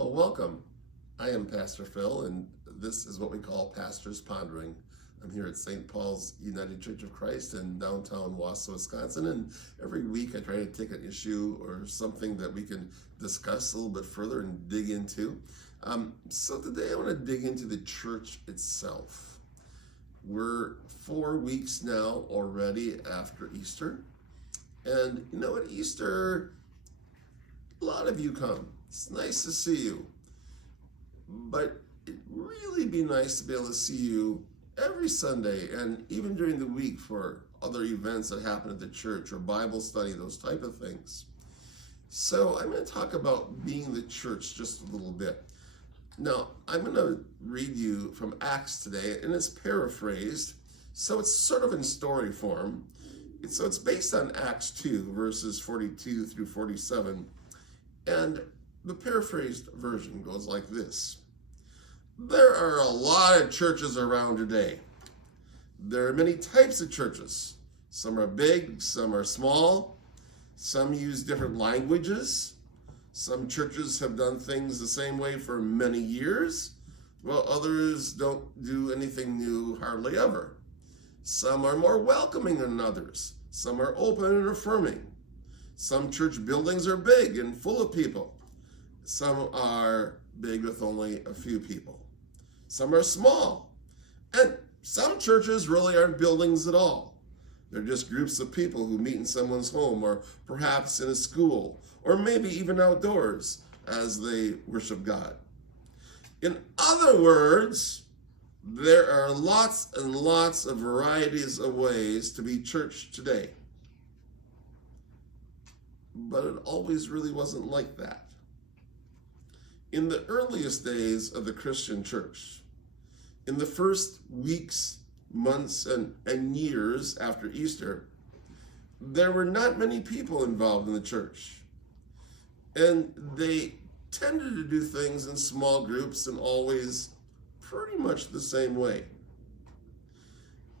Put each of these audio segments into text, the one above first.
Well, welcome. I am Pastor Phil, and this is what we call Pastor's Pondering. I'm here at St. Paul's United Church of Christ in downtown Wausau, Wisconsin, and every week I try to take an issue or something that we can discuss a little bit further and dig into. So today I want to dig into the church itself. We're 4 weeks now already after Easter, and you know, at Easter, a lot of you come. It's nice to see you, but it'd really be nice to be able to see you every Sunday and even during the week for other events that happen at the church or Bible study, those type of things. So I'm going to talk about being the church just a little bit. Now, I'm going to read you from Acts today, and it's paraphrased, so it's sort of in story form. So it's based on Acts 2, verses 42 through 47, and the paraphrased version goes like this. There are a lot of churches around today. There are many types of churches. Some are big, some are small. Some use different languages. Some churches have done things the same way for many years, while others don't do anything new hardly ever. Some are more welcoming than others. Some are open and affirming. Some church buildings are big and full of people. Some are big with only a few people. Some are small. And some churches really aren't buildings at all. They're just groups of people who meet in someone's home or perhaps in a school or maybe even outdoors as they worship God. In other words, there are lots and lots of varieties of ways to be church today. But it always really wasn't like that. In the earliest days of the Christian church, in the first weeks, months, and years after Easter, there were not many people involved in the church. And they tended to do things in small groups and always pretty much the same way.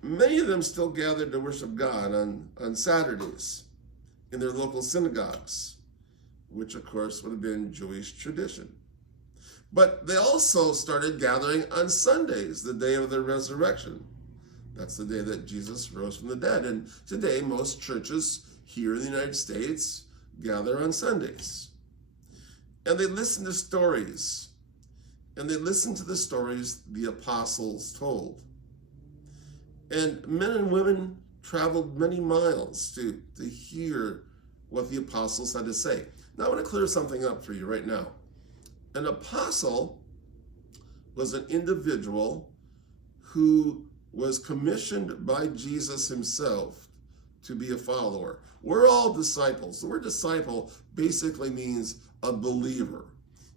Many of them still gathered to worship God on Saturdays in their local synagogues, which of course would have been Jewish tradition. But they also started gathering on Sundays, the day of the resurrection. That's the day that Jesus rose from the dead. And today, most churches here in the United States gather on Sundays. And they listen to stories. And they listen to the stories the apostles told. And men and women traveled many miles to hear what the apostles had to say. Now I want to clear something up for you right now. An apostle was an individual who was commissioned by Jesus himself to be a follower. We're all disciples. The word disciple basically means a believer.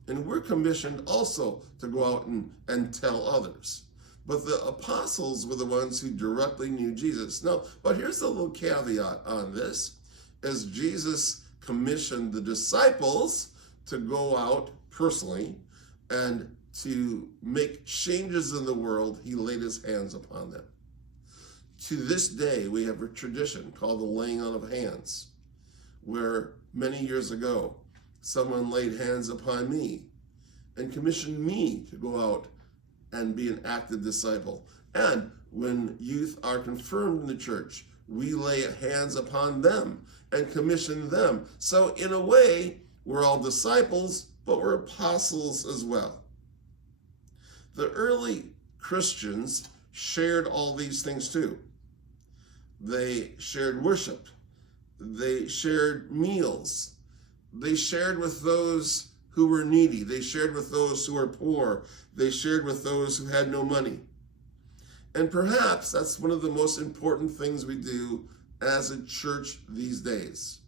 And we're commissioned also to go out and tell others. But the apostles were the ones who directly knew Jesus. Now, but here's a little caveat on this. As Jesus commissioned the disciples to go out personally and to make changes in the world, he laid his hands upon them. To this day, we have a tradition called the laying on of hands, where many years ago, someone laid hands upon me and commissioned me to go out and be an active disciple. And when youth are confirmed in the church, we lay hands upon them and commission them. So in a way, we're all disciples, but we're apostles as well. The early Christians shared all these things too. They shared worship. They shared meals. They shared with those who were needy. They shared with those who were poor. They shared with those who had no money. And perhaps that's one of the most important things we do as a church these days.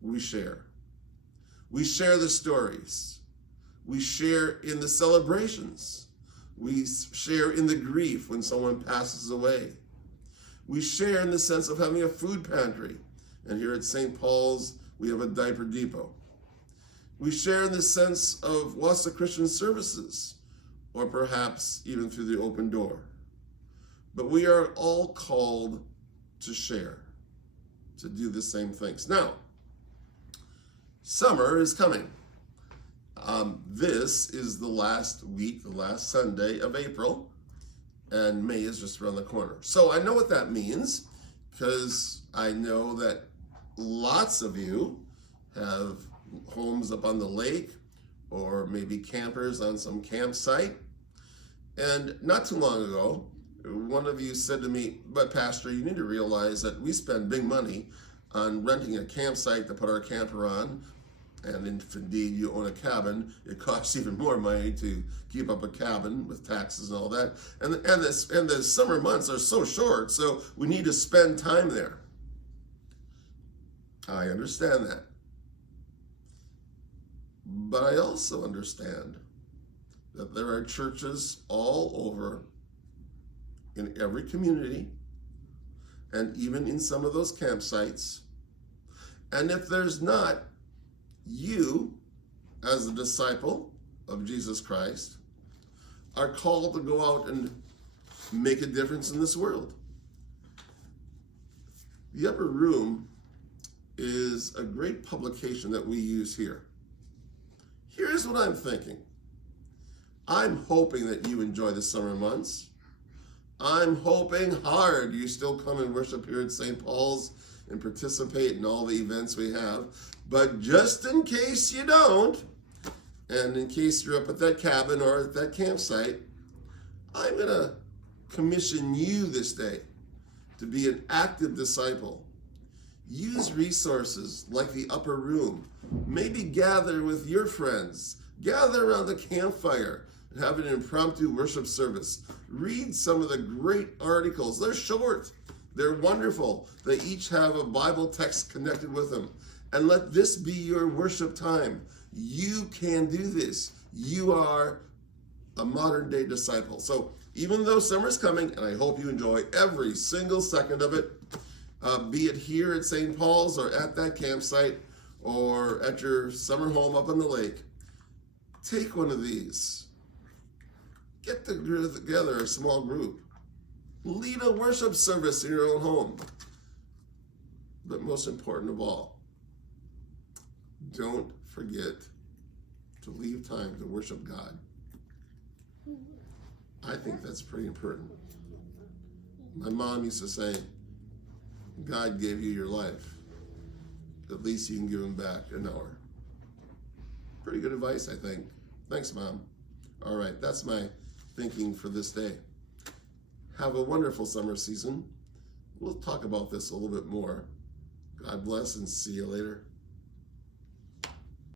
We share. We share the stories. We share in the celebrations. We share in the grief when someone passes away. We share in the sense of having a food pantry. And here at St. Paul's, we have a diaper depot. We share in the sense of Wausau Christian Services, or perhaps even through the open door. But we are all called to share, to do the same things. Now, summer is coming. This is the last week, the last Sunday of April, and May is just around the corner. So I know what that means, because I know that lots of you have homes up on the lake, or maybe campers on some campsite. And not too long ago, one of you said to me, "But Pastor, you need to realize that we spend big money on renting a campsite to put our camper on. And if indeed you own a cabin, it costs even more money to keep up a cabin with taxes and all that. And the summer months are so short, so we need to spend time there." I understand that. But I also understand that there are churches all over in every community, and even in some of those campsites. And if there's not, you, as a disciple of Jesus Christ, are called to go out and make a difference in this world. The Upper Room is a great publication that we use here. Here's what I'm thinking. I'm hoping that you enjoy the summer months. I'm hoping hard you still come and worship here at St. Paul's and participate in all the events we have. But just in case you don't, and in case you're up at that cabin or at that campsite, I'm going to commission you this day to be an active disciple. Use resources like the Upper Room. Maybe gather with your friends. Gather around the campfire and have an impromptu worship service. Read some of the great articles. They're short. They're wonderful. They each have a Bible text connected with them. And let this be your worship time. You can do this. You are a modern day disciple. So even though summer's coming, and I hope you enjoy every single second of it, be it here at St. Paul's or at that campsite or at your summer home up on the lake, take one of these. Get together a small group. Lead a worship service in your own home. But most important of all, don't forget to leave time to worship God. I think that's pretty important. My mom used to say, God gave you your life. At least you can give him back an hour. Pretty good advice, I think. Thanks, Mom. All right, that's my thinking for this day. Have a wonderful summer season. We'll talk about this a little bit more. God bless and see you later.